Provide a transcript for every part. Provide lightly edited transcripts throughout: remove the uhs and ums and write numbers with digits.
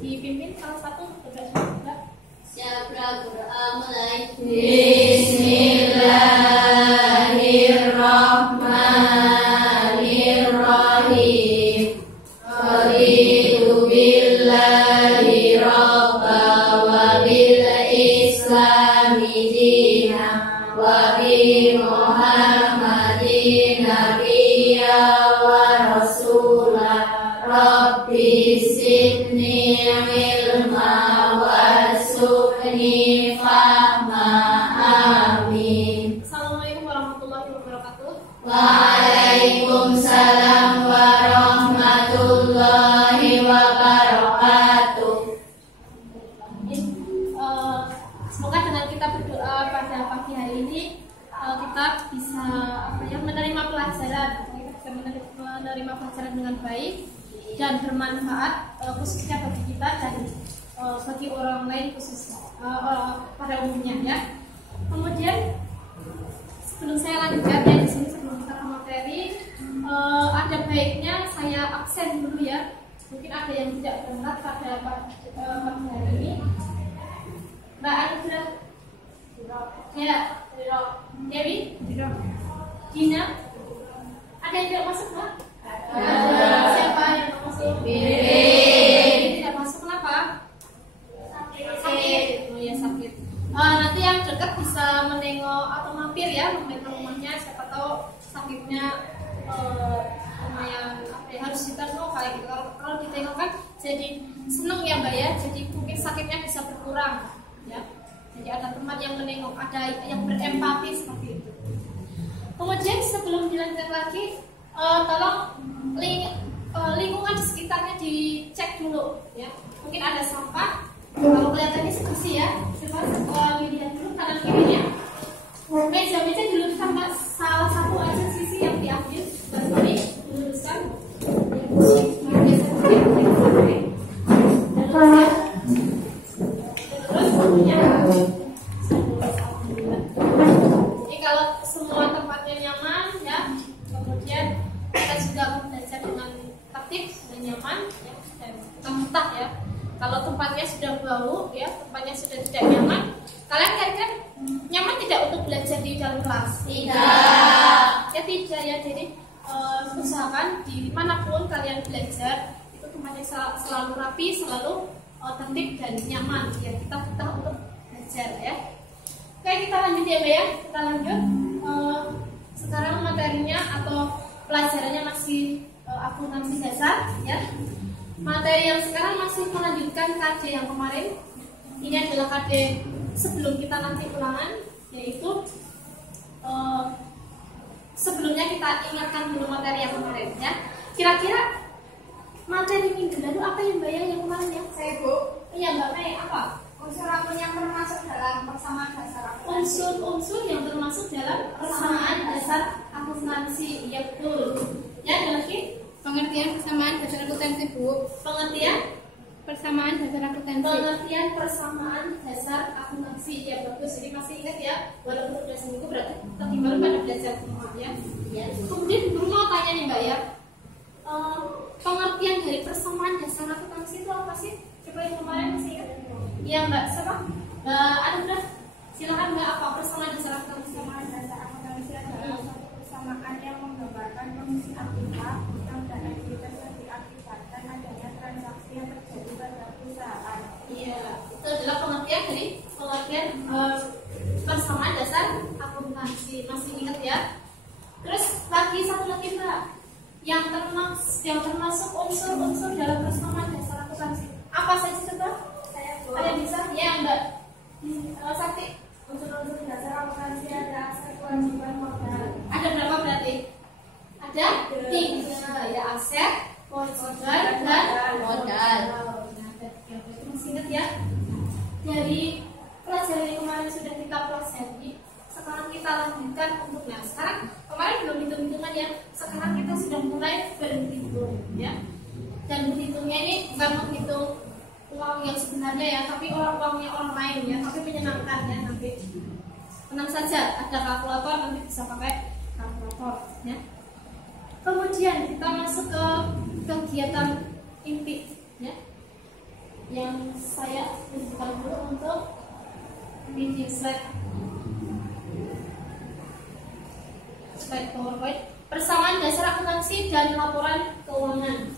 Dipimpin salah satu berdoa. Siapa berdoa mulai? Bismillahirrahmanirrahim. Raditu billahi rabba wa bil islami dina wa bi Muhammadin nabiyya wa rasulah. Rabbi zidni ilma warzuqni fahma. Amin. Assalamualaikum warahmatullahi wabarakatuh. Waalaikumsalam warahmatullahi wabarakatuh. Semoga dengan kita berdoa pada pagi hari ini kita bisa menerima pelajaran, kita bisa menerima pelajaran dengan baik dan bermanfaat, khususnya bagi kita dan bagi orang lain, khusus pada umumnya ya. Kemudian sebelum saya lanjutkan ya, di sini sebelum kita ke materi, ada baiknya saya absen dulu ya. Mungkin ada yang tidak berangkat pada pagi hari ini. Mbak Anugrah, ya, Dewi, Dina, ada yang tidak masuk Mbak? Siapa yang tidak masuk? Tidak masuk kenapa? Sakit. Oh ya, sakit. Nanti yang dekat bisa menengok atau mampir ya, mampir ke rumahnya. Siapa tahu sakitnya lumayan harus ditengok kayak gitu. Kalau ditengok kan jadi seneng ya Mbak ya. Jadi mungkin sakitnya bisa berkurang ya. Jadi ada teman yang menengok, ada yang berempati seperti itu. Kemudian sebelum dilanjutkan lagi, tolong lingkungan di sekitarnya dicek dulu ya. Mungkin ada sampah, kalau kelihatannya seperti ya, coba dilihat dulu kanan kirinya. Meja-meja diluruskan Mbak, salah satu aja sisi yang diambil sebelah sini diluruskan. Jadi kalau semua tempatnya nyaman ya, kemudian kita juga akan belajar dengan tertib dan nyaman ya, dan kita betah ya. Kalau tempatnya sudah bau ya, tempatnya sudah tidak nyaman, kalian kan nyaman tidak untuk belajar di dalam kelas? Tidak. Ya tidak ya. Jadi usahakan dimanapun kalian belajar itu tempatnya selalu rapi, selalu tertib dan nyaman ya. Kita betah untuk belajar ya. Oke, kita lanjut ya Mbak ya. Kita lanjut. Sekarang materinya atau pelajarannya masih akuntansi dasar ya. Materi yang sekarang masih melanjutkan KD yang kemarin. Ini adalah KD sebelum kita nanti ulangan, yaitu sebelumnya kita ingatkan dulu materi yang kemarin ya. Kira-kira materi minggu lalu apa yang Mbak yang kemarin ya? Saya Bu. Iya Mbak Mei, apa? Unsur akun yang termasuk dalam persamaan dasar akuntansi. Unsur-unsur yang termasuk dalam persamaan dasar akuntansi. Iya betul. Ya, ada lagi? Pengertian persamaan dasar akuntansi Bu. Pengertian Persamaan dasar akuntansi. Pengertian persamaan dasar akuntansi. Ya bagus. Jadi masih ingat ya, walaupun sudah seminggu berarti tadi malam pada belajar semua ya. Ya. Kemudian Guru mau tanya nih Mbak ya, pengertian dari persamaan dasar akuntansi itu apa sih? Coba yang kemarin masih ingat? Iya Mbak, siapa? Mbak Anugrah, silakan Mbak, apa persamaan dasar akuntansi? Persamaan dasar akuntansi adalah suatu persamaan yang menggambarkan kondisi akibat dan aktivitas yang diakibatkan adanya transaksi yang terjadi pada perusahaan. Iya, itu adalah pengertian dari pengertian persamaan dasar akuntansi. Masih ingat ya? Terus lagi satu lagi Mbak, yang termasuk unsur-unsur dalam persamaan dasar akuntansi. Apa saja coba? Ada bisa? Ya Mbak Sakti. Unsur-unsur dasar akuntansi ada aset, kewajiban, modal. Ada berapa berarti? Ada 3 ya, aset, kewajiban, dan modal. Nah, itu masih ingat ya? Dari pelajaran yang kemarin sudah kita pelajari, sekarang kita lanjutkan untuknya. Sekarang kemarin belum hitung-hitungan ya, sekarang kita sudah mulai berhitung ya. Dan berhitungnya ini bukan menghitung uang yang sebenarnya ya, tapi uangnya orang lain ya, tapi menyenangkan ya. Nanti tenang saja, ada kalkulator, nanti bisa pakai kalkulator ya. Kemudian kita masuk ke kegiatan inti ya. yang saya tunjukkan dulu untuk video slide PowerPoint. Persamaan dasar akuntansi dan laporan keuangan.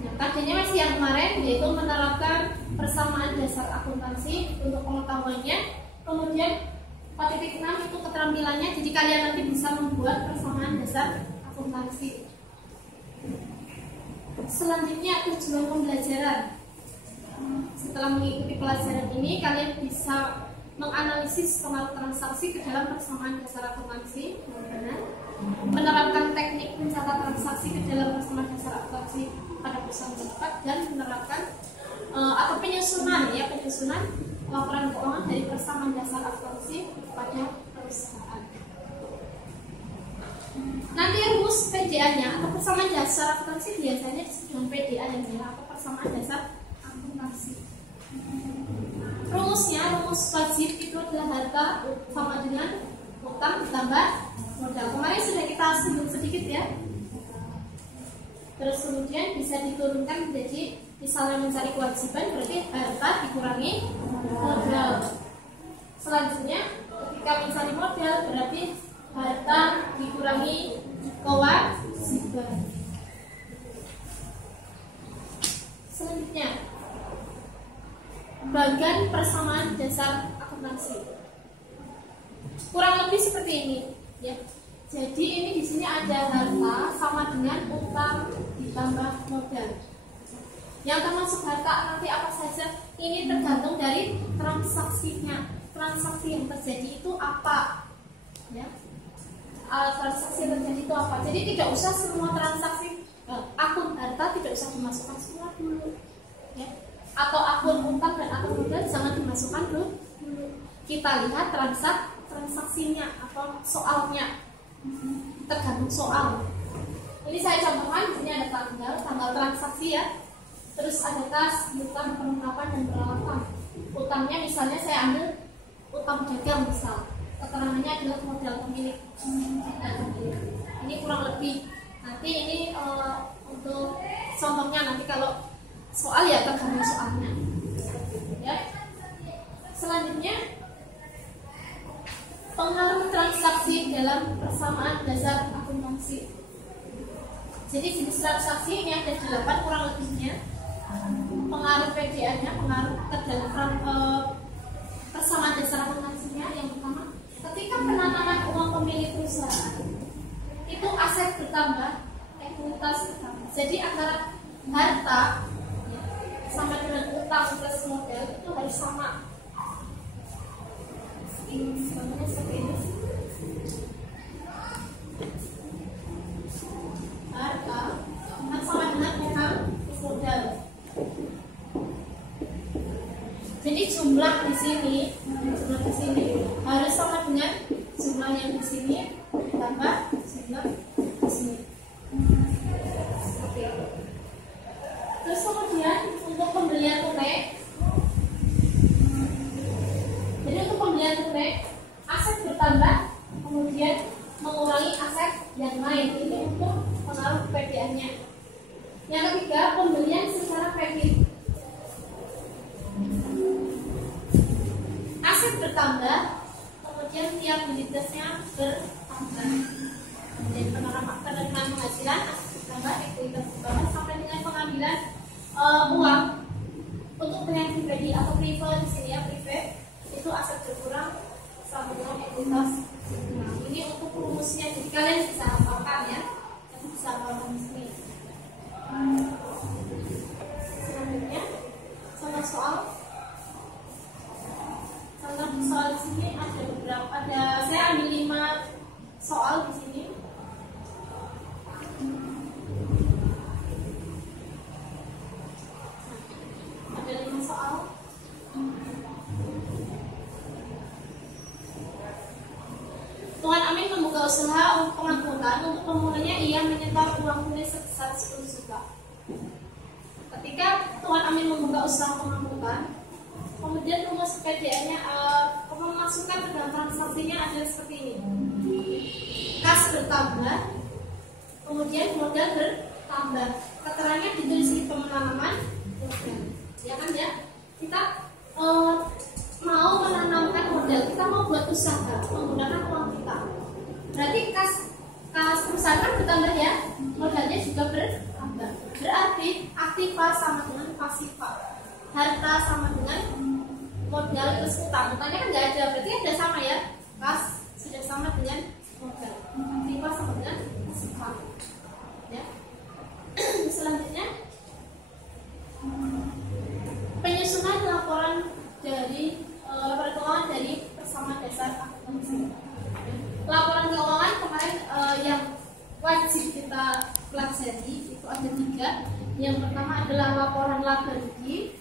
Nah, kajiannya masih yang kemarin, yaitu menerapkan persamaan dasar akuntansi untuk pengetahuannya. Kemudian 4.6 itu keterampilannya, jadi kalian nanti bisa membuat persamaan dasar akuntansi. Selanjutnya tujuan pembelajaran. Setelah mengikuti pelajaran ini, kalian bisa menganalisis pengaruh transaksi ke dalam persamaan dasar akuntansi, menerapkan teknik mencatat transaksi ke dalam persamaan dasar akuntansi pada perusahaan terdekat, dan menerapkan atau penyusunan laporan keuangan dari persamaan dasar akuntansi pada perusahaan. Nanti rumus PDA-nya atau persamaan dasar akuntansi biasanya disebut dengan PDA yang atau persamaan dasar akuntansi. Rumus wajib itu adalah harta sama dengan utang ditambah modal. Kemarin sudah kita sebut sedikit ya. Terus kemudian bisa diturunkan menjadi, misalnya mencari kewajiban berarti harta dikurangi modal. Selanjutnya ketika mencari modal berarti harta dikurangi kewajiban. Selanjutnya bagian persamaan dasar akuntansi. Kurang lebih seperti ini, ya. Jadi ini di sini ada harta sama dengan utang ditambah modal. Yang termasuk harta nanti apa saja? Ini tergantung dari transaksinya. Transaksi yang terjadi itu apa? Ya. Transaksi yang terjadi itu apa? Jadi tidak usah semua transaksi akun harta tidak usah dimasukkan semua dulu, ya. Atau akun utang dan akun modal jangan dimasukkan dulu. Kita lihat transaksinya atau soalnya, tergantung soal. Ini saya contohkan, di sini ada tanggal transaksi ya. Terus ada kas, utang, perlengkapan dan peralatan. Utangnya misalnya saya ambil utang dagang misal. Keterangannya adalah modal pemilik. Ini kurang lebih. Nanti ini untuk contohnya nanti kalau soal ya tergantung soalnya. Ya. Selanjutnya pengaruh transaksi dalam persamaan dasar akuntansi. Jadi jenis transaksi ini ada 8 kurang lebihnya. Pengaruh PDA-nya, pengaruh ke dalam persamaan dasar akuntansinya. Yang pertama, ketika penanaman uang pemilik perusahaan itu aset bertambah, ekuitas bertambah. Jadi antara harta sama dengan utang plus modal itu harus sama. Contohnya seperti ini. Harta sama dengan utang plus modal. Jadi jumlah di sini harus sama dengan jumlah yang di sini tambah jumlah di sini. Seperti itu. Terus kemudian untuk pembelian tunai, jadi untuk pembelian tunai aset bertambah kemudian mengurangi aset yang lain, ini untuk pengaruh PDA-nya. Yang ketiga, pembelian secara kredit. Aset bertambah kemudian liabilitasnya bertambah. Jadi penerimaan penghasilan aset bertambah, ekuitas bertambah sampai dengan pengambilan uang untuk pilihan pribadi atau private di sini ya, private itu aset berkurang sama dengan ekuitas berkurang. Ini untuk rumusnya, jadi kalian bisa hafalkan ya, bisa hafalkan di sini. Selanjutnya contoh soal di sini ada beberapa, saya ambil 5 soal di sini. Ada 5 soal. Tuan Amin membuka usaha pengangkutan. Untuk pemulanya ia menyetor uang tunai sebesar 10 juta. Ketika Tuan Amin membuka usaha pengangkutan, kemudian rumus PDA-nya memasukkan ke dalam transaksinya adalah seperti ini. Kas bertambah, kemudian kemudian modal bertambah. Keterangannya ditulis di penanaman modal, ya kan ya. Kita mau menanamkan modal, kita mau buat usaha menggunakan uang kita. Berarti kas perusahaan kan bertambah ya, modalnya juga bertambah. Berarti aktiva sama dengan pasiva, harta sama dengan modal plus utang. Utangnya kan nggak ada, berarti ada sama ya. Kas sudah sama dengan modal, aktiva sama dengan pasiva. Ya. Selanjutnya penyusunan laporan dari laporan keuangan dari persamaan dasar akuntansi. Laporan keuangan kemarin yang wajib kita pelajari itu ada 3. Yang pertama adalah laporan laba rugi,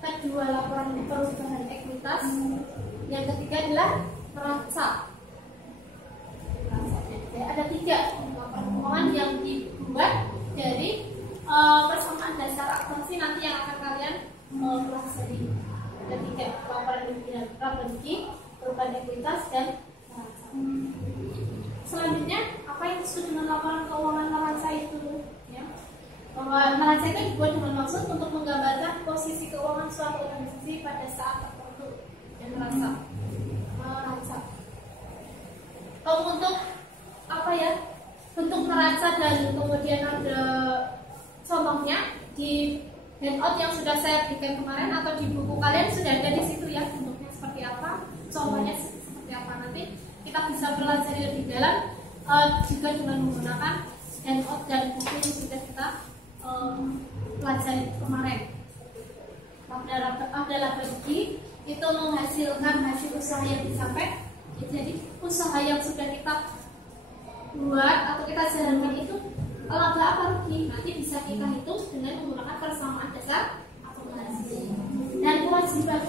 kedua laporan perubahan ekuitas, yang ketiga adalah neraca. Ada 3 laporan keuangan yang dibuat dari persamaan dasar akuntansi nanti yang akan kalian pelajari. Ada 3 laporan rugi, perubahan ekuitas, dan neraca. Selanjutnya apa yang disebut dengan laporan keuangan neraca itu? Ya. Bahwa neraca itu dibuat dengan maksud untuk menggambarkan posisi keuangan suatu organisasi pada saat tertentu. Dan neraca. Untuk apa ya? Bentuk neraca dan kemudian ada contohnya di handout yang sudah saya berikan kemarin atau di buku kalian sudah ada di situ ya, bentuknya seperti apa, contohnya seperti apa. Nanti kita bisa pelajari lebih dalam juga dengan menggunakan handout dan buku yang sudah kita pelajari kemarin. Adalah bagi itu menghasilkan hasil usaha yang dicapai. Jadi usaha yang sudah kita buat atau kita jalankan itu laba apa rugi nanti bisa kita hitung dengan menggunakan persamaan dasar akuntansi. Dan kewajiban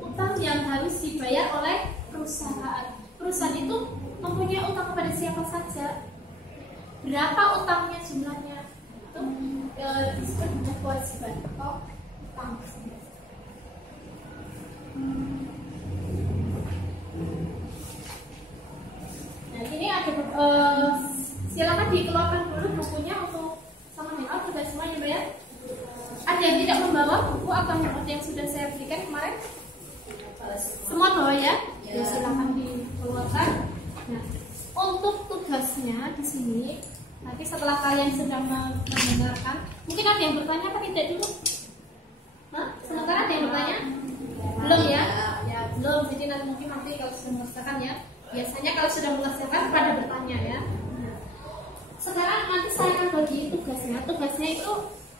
utang yang harus dibayar oleh perusahaan. Perusahaan itu mempunyai utang kepada siapa saja, berapa utangnya jumlahnya, itu disebut dengan kewajiban atau utang. Nah ini ada silakan dikeluarkan dulu bukunya untuk sama handout sudah semuanya ya. Ada yang tidak membawa buku atau handout yang sudah saya berikan kemarin? Semua bawa ya? Ya silakan dikeluarkan. Nah, untuk tugasnya di sini nanti setelah kalian sudah mendengarkan, mungkin ada yang bertanya apa tidak dulu? Sementara ada yang bertanya? Belum ya? Ya belum. Jadi nanti kalau sudah mengerjakan ya. Biasanya kalau sudah mengerjakan pada bertanya ya. Sekarang nanti saya akan bagi tugasnya. Tugasnya itu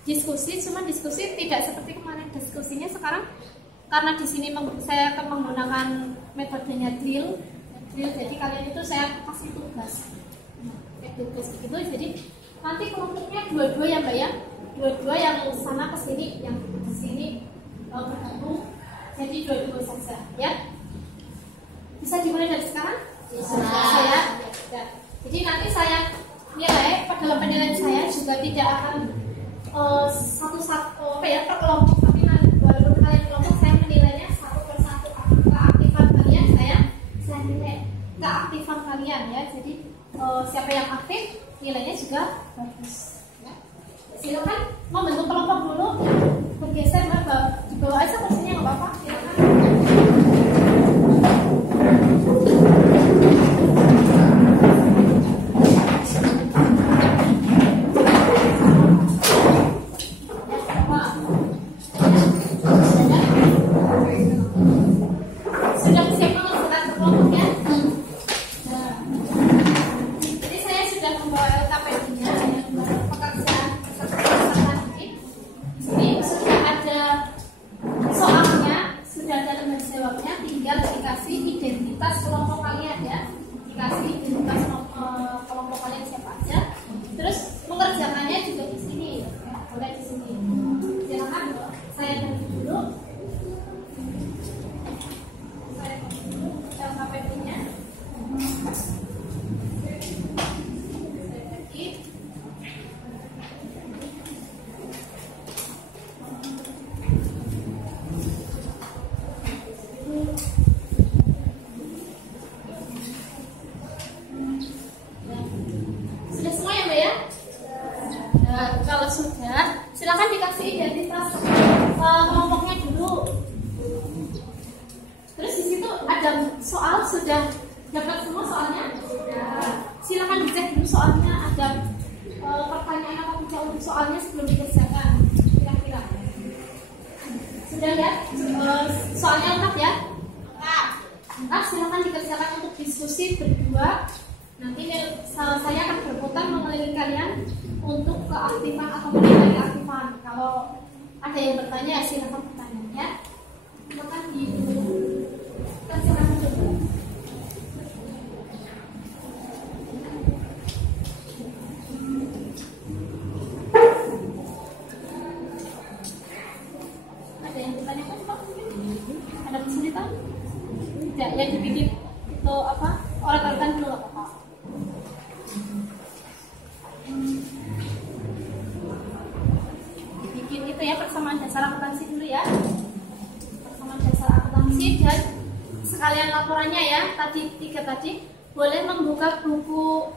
diskusi, cuma diskusi tidak seperti kemarin. Diskusinya sekarang karena di sini saya akan menggunakan metodenya drill. Jadi kalian itu saya kasih tugas. Tugas begitu. Jadi nanti kelompoknya dua-dua ya Mbak ya. Dua-dua yang sana ke sini, yang di sini bergabung. Jadi dua-dua saja ya. Bisa dimulai dari sekarang? Bisa. Ya. Jadi nanti saya nilai dalam penilaian saya juga tidak akan satu-satu per kelompok, tapi nanti walaupun kalian kelompok saya menilainya satu persatu keaktifan kalian, saya nilai keaktifan kalian ya. Jadi siapa yang aktif nilainya juga bagus ya. Silakan membentuk kelompok dulu, bergeser Mbak, dibawa aja kursinya nggak apa-apa, silakan. ada soal? Sudah dapat semua soalnya? Silakan dicek dulu soalnya, ada pertanyaan atau tidak untuk soalnya sebelum dikerjakan. Kira-kira sudah ya? Soalnya lengkap ya? Lengkap, silakan dikerjakan untuk diskusi berdua. Nanti saya akan berputar mengelilingi kalian untuk keaktifan atau menilai keaktifan. Kalau ada yang bertanya, silakan bertanya ya. Silakan dikerjakan dulu. Ada yang ditanyakan Pak? Ada kesulitan? Tidak, yang dibikin itu apa? Orang-orang dulu apa? Bikin itu ya, persamaan dasar akuntansi dulu ya. Persamaan dasar akuntansi dan sekalian laporannya ya. Tadi 3 tadi boleh membuka buku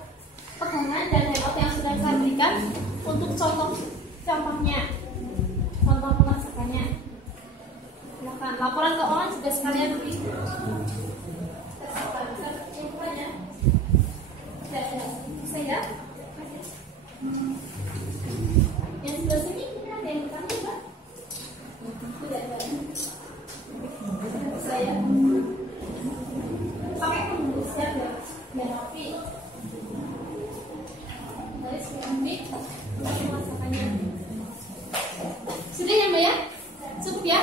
pegangan dan handout yang sudah saya berikan untuk contohnya, contoh mengerjakannya. Silakan laporan keuangan juga sekalian beri. Saya yang sebelah sini ada yang bertanya Mbak? Tidak ada. Saya pakai pembungkus ya biar rapi. Dari rapi masakannya. Sudah ya Mbak ya? Cukup ya?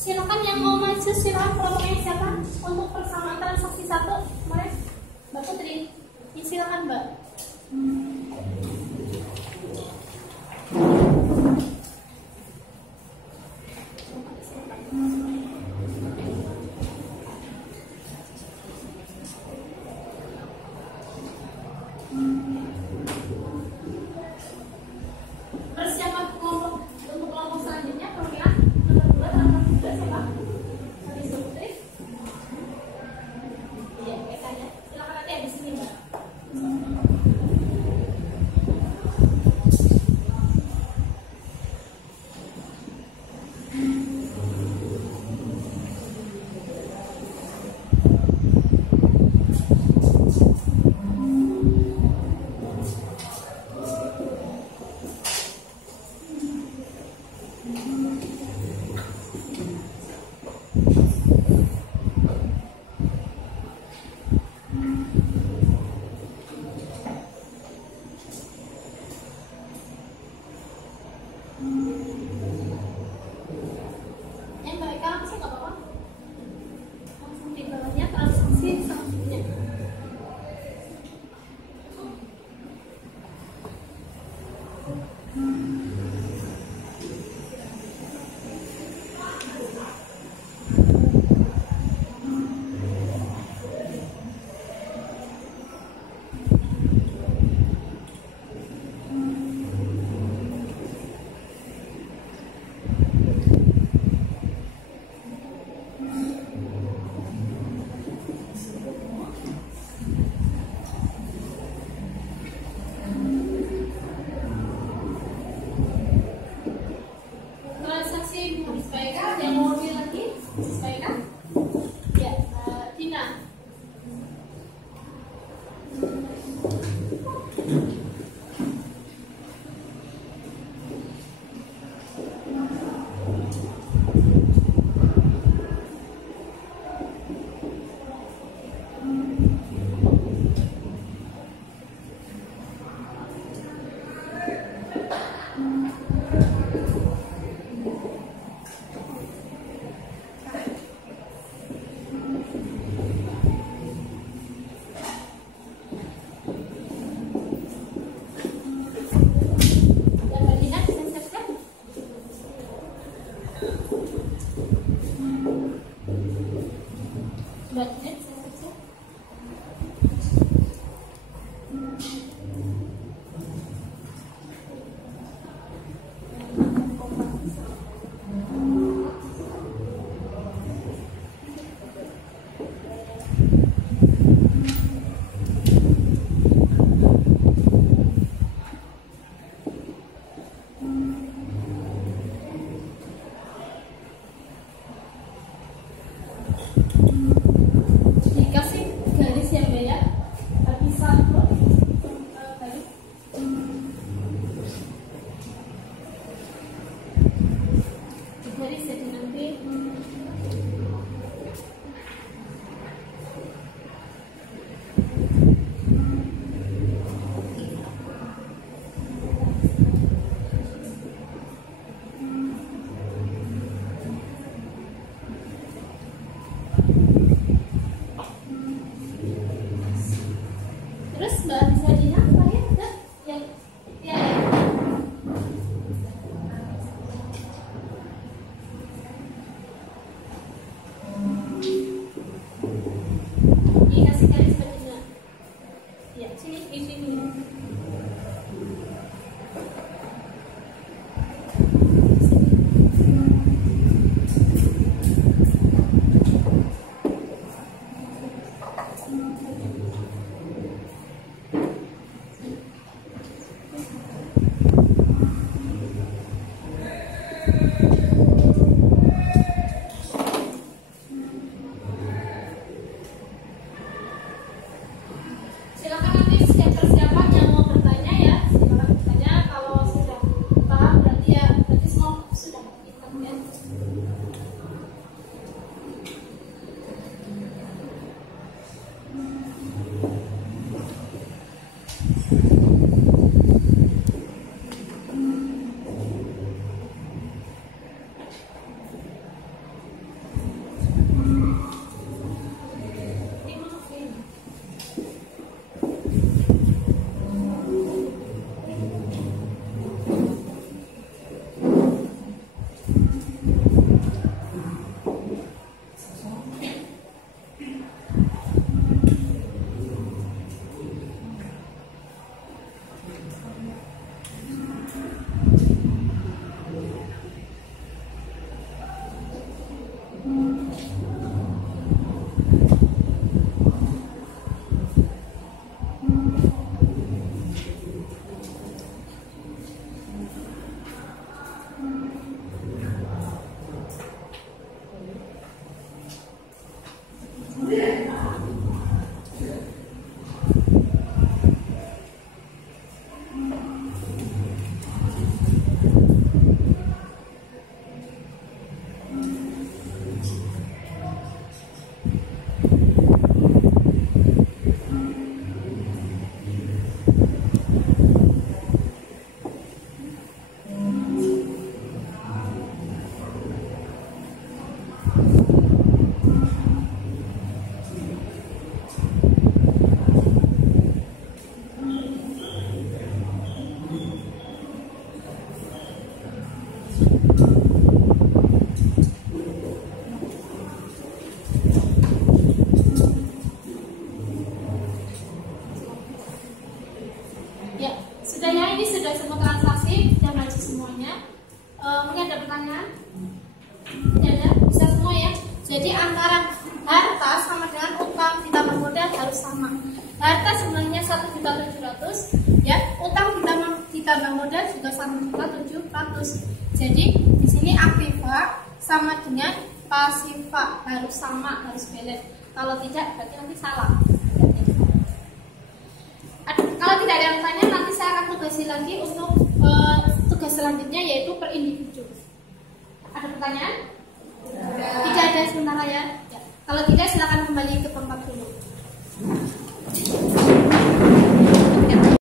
Silakan yang mau maju, silakan kelompoknya siapa untuk persamaan transaksi 1 kemarin Mbak Putri. Ya, silakan Mbak. Persiapan kelompok untuk kelompok selanjutnya perwakilan nomor 2 transaksi 2 siapa? Habis Mbak Putri? Iya, kayaknya. Silakan nanti habis ini Mbak. dikasih garis ya Mbak ya, tapi satu garis garis jadi nanti terus Mbak bisa apa ya? Udah? Yang ya, dikasih garis begini. Ya, sini di sini. Silakan nanti setiap persiapan yang mau bertanya ya, silakan bertanya. Kalau sudah paham berarti ya berarti semua sudah ikut ya. Ya, sudah ya, ini sudah semua transaksi, sudah maju semuanya. Mungkin ada pertanyaan? Ya, ada, bisa semua ya. Jadi antara harta sama dengan utang ditambah modal harus sama. Harta sebenarnya 1.700.000 ya, utang ditambah modal juga 1.700.000. Jadi di sini aktiva sama dengan pasiva harus sama, harus balance. Kalau tidak berarti nanti salah. Kalau tidak ada yang bertanya, nanti saya akan tugasi lagi untuk tugas selanjutnya yaitu per individu. Ada pertanyaan? Tidak ada sementara ya. Kalau tidak silakan kembali ke tempat dulu.